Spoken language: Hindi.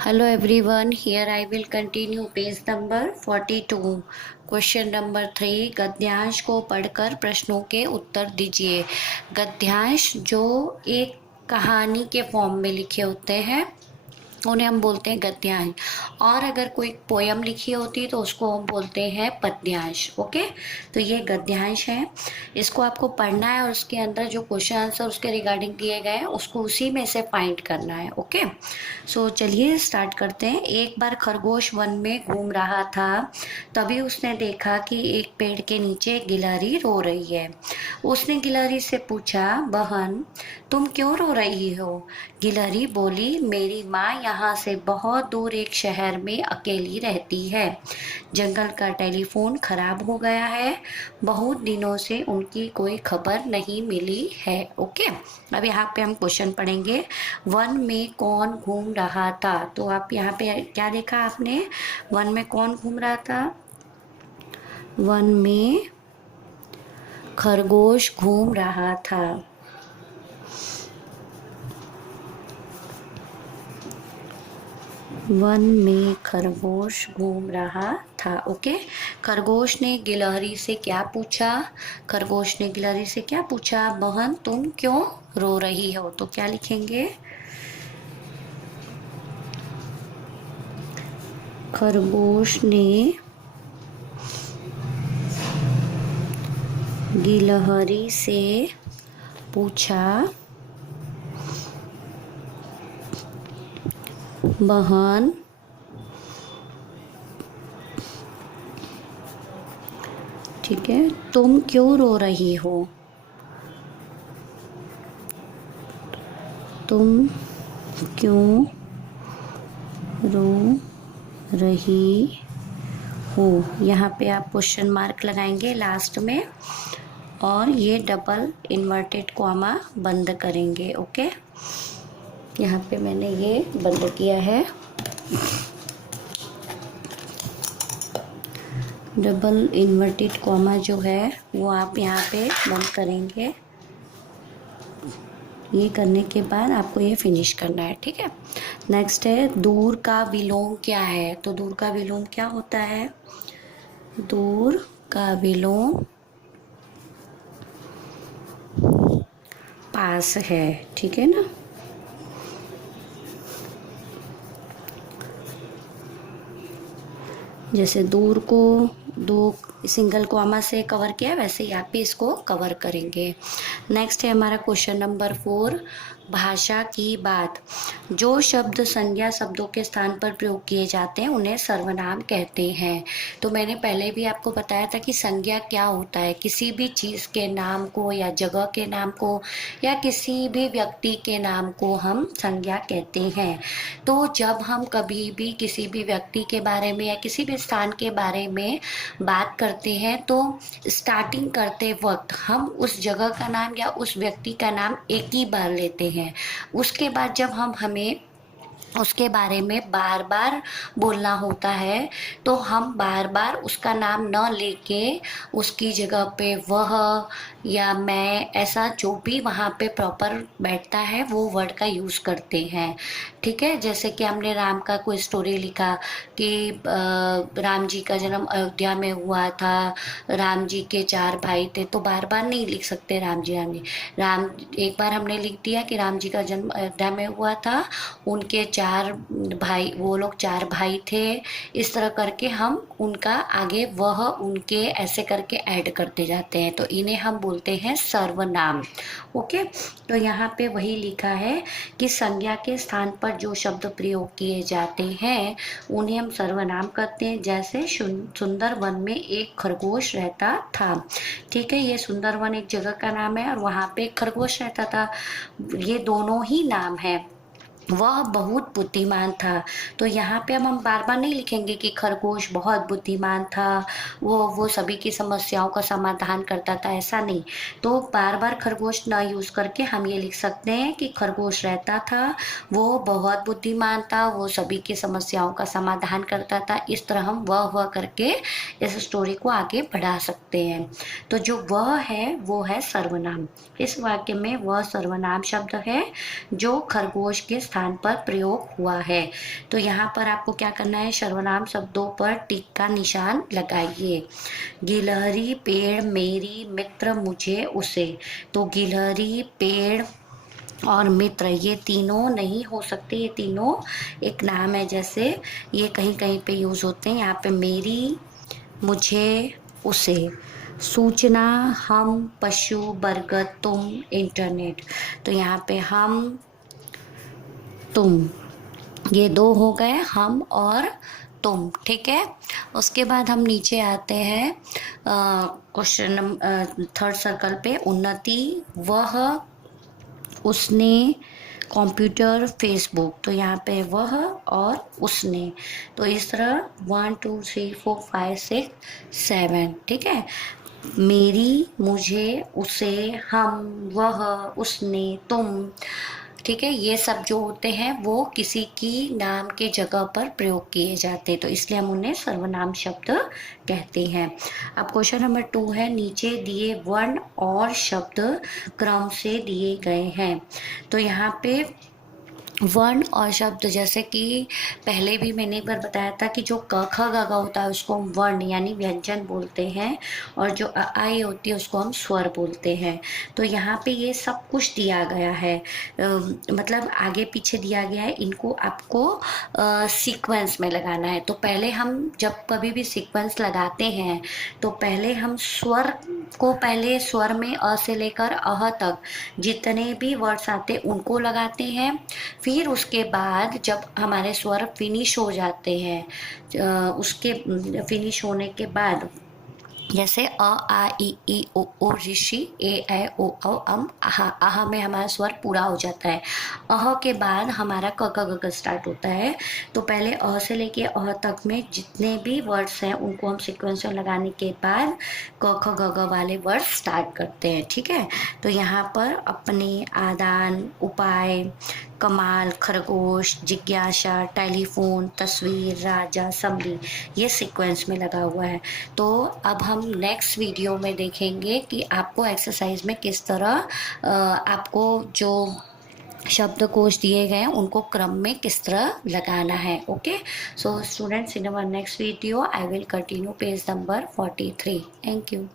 Hello everyone, here I will continue page number 42. Question number 3, गद्यांश को पढ़कर प्रश्नों के उत्तर दीजिए। गद्यांश जो एक कहानी के फॉर्म में लिखे होते हैं उन्हें हम बोलते हैं गद्यांश, और अगर कोई पोयम लिखी होती है तो उसको हम बोलते हैं पद्यांश। ओके, तो ये गद्यांश है, इसको आपको पढ़ना है और उसके अंदर जो क्वेश्चन आंसर उसके रिगार्डिंग दिए गए हैं उसको उसी में से फाइंड करना है। ओके, सो चलिए स्टार्ट करते हैं। एक बार खरगोश वन में घूम रहा था, तभी उसने देखा कि एक पेड़ के नीचे एक गिलहरी रो रही है। उसने गिलहरी से पूछा, बहन तुम क्यों रो रही हो? गिलहरी बोली, मेरी माँ यहाँ से बहुत दूर एक शहर में अकेली रहती है। जंगल का टेलीफोन खराब हो गया है, बहुत दिनों से उनकी कोई खबर नहीं मिली है। ओके, अब यहाँ पे हम क्वेश्चन पढ़ेंगे। वन में कौन घूम रहा था? तो आप यहाँ पे क्या देखा आपने? वन में कौन घूम रहा था? वन में खरगोश घूम रहा था। वन में खरगोश घूम रहा था। ओके, खरगोश ने गिलहरी से क्या पूछा? खरगोश ने गिलहरी से क्या पूछा? बहन तुम क्यों रो रही हो? तो क्या लिखेंगे? खरगोश ने गिलहरी से पूछा, बहन ठीक है, तुम क्यों रो रही हो? तुम क्यों रो रही हो? यहाँ पे आप क्वेश्चन मार्क लगाएंगे लास्ट में, और ये डबल इन्वर्टेड कॉमा बंद करेंगे। ओके, यहाँ पे मैंने ये बंद किया है। डबल इन्वर्टेड कॉमा जो है वो आप यहाँ पे बंद करेंगे। ये करने के बाद आपको ये फिनिश करना है। ठीक है, नेक्स्ट है, दूर का विलोम क्या है? तो दूर का विलोम क्या होता है? दूर का विलोम पास है। ठीक है ना? जैसे दूर को दो सिंगल कॉमा से कवर किया, वैसे ही आप भी इसको कवर करेंगे। नेक्स्ट है हमारा क्वेश्चन नंबर 4, भाषा की बात। जो शब्द संज्ञा शब्दों के स्थान पर प्रयोग किए जाते हैं उन्हें सर्वनाम कहते हैं। तो मैंने पहले भी आपको बताया था कि संज्ञा क्या होता है। किसी भी चीज़ के नाम को या जगह के नाम को या किसी भी व्यक्ति के नाम को हम संज्ञा कहते हैं। तो जब हम कभी भी किसी भी व्यक्ति के बारे में या किसी भी स्थान के बारे में बात करते हैं तो स्टार्टिंग करते वक्त हम उस जगह का नाम या उस व्यक्ति का नाम एक ही बार लेते हैं। उसके बाद जब हमें उसके बारे में बार बार बोलना होता है तो हम बार बार उसका नाम न लेके उसकी जगह पे वह या मैं, ऐसा जो भी वहाँ पे प्रॉपर बैठता है वो वर्ड का यूज़ करते हैं। ठीक है, जैसे कि हमने राम का कोई स्टोरी लिखा कि राम जी का जन्म अयोध्या में हुआ था, राम जी के 4 भाई थे, तो बार बार नहीं लिख सकते राम जी राम जी। एक बार हमने लिख दिया कि राम जी का जन्म अयोध्या में हुआ था, उनके 4 भाई, वो लोग 4 भाई थे। इस तरह करके हम उनका आगे वह उनके ऐसे करके ऐड करते जाते हैं, तो इन्हें हम बोलते हैं सर्वनाम। ओके, तो यहाँ पे वही लिखा है कि संज्ञा के स्थान पर जो शब्द प्रयोग किए जाते हैं उन्हें हम सर्वनाम कहते हैं। जैसे सुंदर वन में एक खरगोश रहता था। ठीक है, ये सुंदर वन एक जगह का नाम है और वहाँ पे एक खरगोश रहता था। ये दोनों ही नाम है। वह बहुत बुद्धिमान था। तो यहाँ पे अब हम बार बार नहीं लिखेंगे कि खरगोश बहुत बुद्धिमान था, वो सभी की समस्याओं का समाधान करता था, ऐसा नहीं। तो बार बार खरगोश ना यूज़ करके हम ये लिख सकते हैं कि खरगोश रहता था, वो बहुत बुद्धिमान था, वो सभी की समस्याओं का समाधान करता था। इस तरह हम वह करके इस स्टोरी को आगे बढ़ा सकते हैं। तो जो वह है वो है सर्वनाम। इस वाक्य में वह सर्वनाम शब्द है जो खरगोश के स्थान स्थान पर प्रयोग हुआ है। तो यहाँ पर आपको क्या करना है, सर्वनाम शब्दों पर टिक का निशान लगाइए। गिलहरी, पेड़, मेरी, मित्र, मुझे, उसे। तो गिलहरी, पेड़ और मित्र ये तीनों नहीं हो सकते, ये तीनों एक नाम है, जैसे ये कहीं कहीं पे यूज होते हैं। यहाँ पे मेरी, मुझे, उसे। सूचना, हम, पशु, बरगद, तुम, इंटरनेट। तो यहाँ पे हम, तुम, ये दो हो गए, हम और तुम। ठीक है, उसके बाद हम नीचे आते हैं क्वेश्चन थर्ड सर्कल पे। उन्नति, वह, उसने, कंप्यूटर, फेसबुक। तो यहाँ पे वह और उसने। तो इस तरह 1 2 3 4 5 6 7। ठीक है, मेरी, मुझे, उसे, हम, वह, उसने, तुम। ठीक है, ये सब जो होते हैं वो किसी की नाम के जगह पर प्रयोग किए जाते हैं, तो इसलिए हम उन्हें सर्वनाम शब्द कहते हैं। अब क्वेश्चन नंबर 2 है, नीचे दिए वर्ण और शब्द क्रम से दिए गए हैं। तो यहाँ पे वर्ण और शब्द, जैसे कि पहले भी मैंने एक बार बताया था कि जो क ख ग घ होता है उसको हम वर्ण यानी व्यंजन बोलते हैं, और जो अ आ ई होती है उसको हम स्वर बोलते हैं। तो यहाँ पे ये सब कुछ दिया गया है, मतलब आगे पीछे दिया गया है, इनको आपको सीक्वेंस में लगाना है। तो पहले हम जब कभी भी सीक्वेंस लगाते हैं तो पहले हम स्वर को, पहले स्वर में अ से लेकर अह तक जितने भी वर्ड्स आते हैं उनको लगाते हैं। फिर उसके बाद जब हमारे स्वर फिनिश हो जाते हैं, उसके फिनिश होने के बाद जैसे अ आ ई ओ ओ ऋषि, ए ऐ ओ औ अम आहा, आहा में हमारा स्वर पूरा हो जाता है। अह के बाद हमारा क ख ग घ स्टार्ट होता है। तो पहले अ से लेके अह तक में जितने भी वर्ड्स हैं उनको हम सीक्वेंस में लगाने के बाद क ख ग घ वाले वर्ड्स स्टार्ट करते हैं। ठीक है, तो यहाँ पर अपने, आदान, उपाय, कमाल, खरगोश, जिज्ञासा, टेलीफोन, तस्वीर, राजा, समरी, ये सीक्वेंस में लगा हुआ है। तो अब हम नेक्स्ट वीडियो में देखेंगे कि आपको एक्सरसाइज में किस तरह आपको जो शब्दकोश दिए गए हैं उनको क्रम में किस तरह लगाना है। Okay, so students, in our next video I will continue page number 43। Thank you.